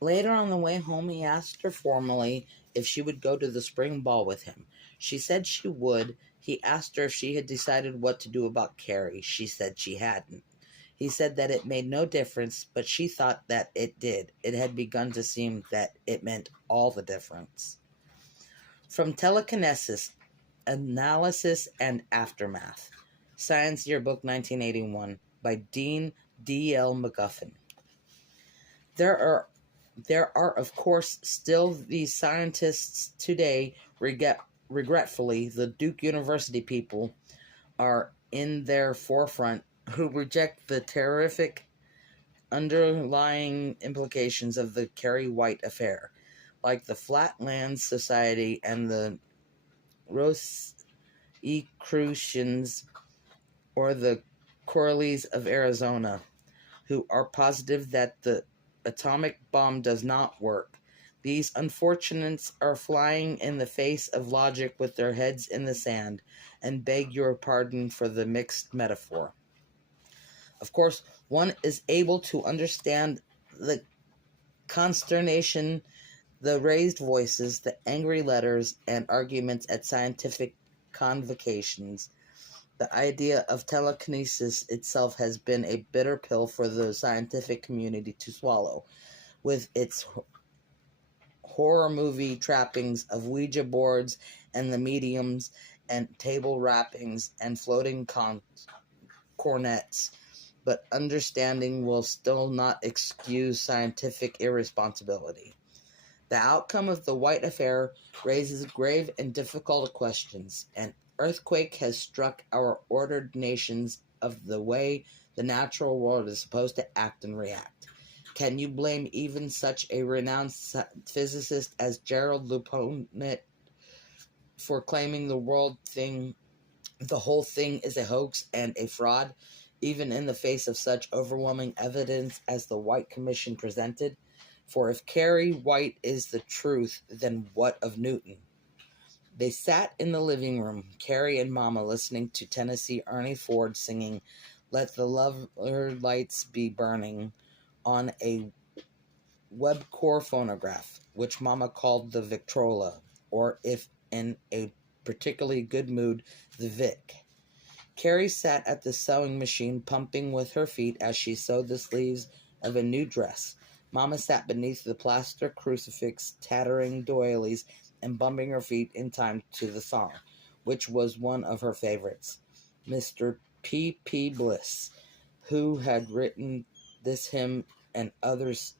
Later on the way home, he asked her formally if she would go to the spring ball with him. She said she would. He asked her if she had decided what to do about Carrie. She said she hadn't. He said that it made no difference, but she thought that it did. It had begun to seem that it meant all the difference. From Telekinesis, Analysis and Aftermath. Science Yearbook 1981 by Dean D.L. McGuffin. There are, of course, still these scientists today, regretfully, the Duke University people are in their forefront, who reject the terrific underlying implications of the Carrie White affair, like the Flatlands Society and the Rosicrucians or the Corleys of Arizona, who are positive that the atomic bomb does not work. These unfortunates are flying in the face of logic with their heads in the sand, and beg your pardon for the mixed metaphor. Of course, one is able to understand the consternation, the raised voices, the angry letters and arguments at scientific convocations. The idea of telekinesis itself has been a bitter pill for the scientific community to swallow, with its horror movie trappings of Ouija boards and the mediums and table rappings and floating cornets. But understanding will still not excuse scientific irresponsibility. The outcome of the White affair raises grave and difficult questions. An earthquake has struck our ordered nations of the way the natural world is supposed to act and react. Can you blame even such a renowned physicist as Gerald Luponnet for claiming the whole thing is a hoax and a fraud, even in the face of such overwhelming evidence as the White Commission presented? For if Carrie White is the truth, then what of Newton? They sat in the living room, Carrie and Mama, listening to Tennessee Ernie Ford singing "Let the Lover Lights Be Burning" on a Webcor phonograph, which Mama called the Victrola, or if in a particularly good mood, the Vic. Carrie sat at the sewing machine, pumping with her feet as she sewed the sleeves of a new dress. Mama sat beneath the plaster crucifix, tattering doilies and bumping her feet in time to the song, which was one of her favorites. Mr. P. P. Bliss, who had written this hymn and others